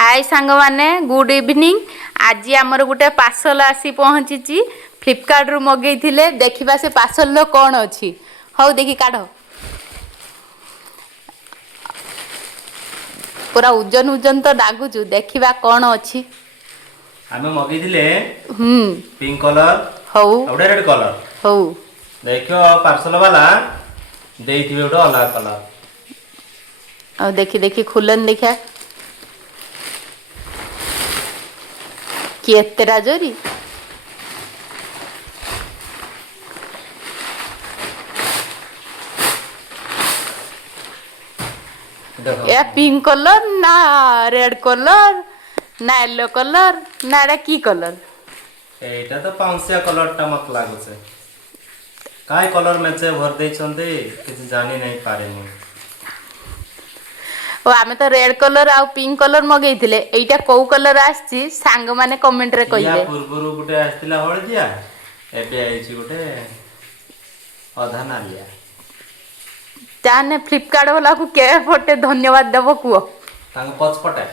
हाय सांग माने good evening. आज आमर गोटे पार्सल आसी पहुँची फ्लिपकार्ट रु मगई थिले। देखिबा से पार्सल रो कौन अच्छी हौ देखी काढ़ पूरा उजन उजन तो डागुचु। देखिबा कौन अच्छी आमे मगई थिले हम्म पिंक कलर हौ और रेड कलर। हौ देखियो पार्सल वाला देइथिबे ओटा अलग कलर। और देखी देखी खुलन देखा कि एतेरा जोरी देखो या पिंक कलर ना रेड कलर ना येलो कलर ना एटा की कलर। एटा तो पाउंसिया कलर टा मत लागुছে। काय कलर मैचे भर दे छंदे किछ जानि नहीं पारे मु। ओ आमे तो रेड कलर आ पिंक कलर मगई थिले। एइटा कोउ कलर आछि सांग माने कमेंट रे या कहिबे। पूर्वरु गुटे आस्तिला हळदिया एबे आइछि गुटे अधा नालिया। ताने फ्लिपकार्ट वाला को के फोटे धन्यवाद देबो कुओ। तांग पछ पटे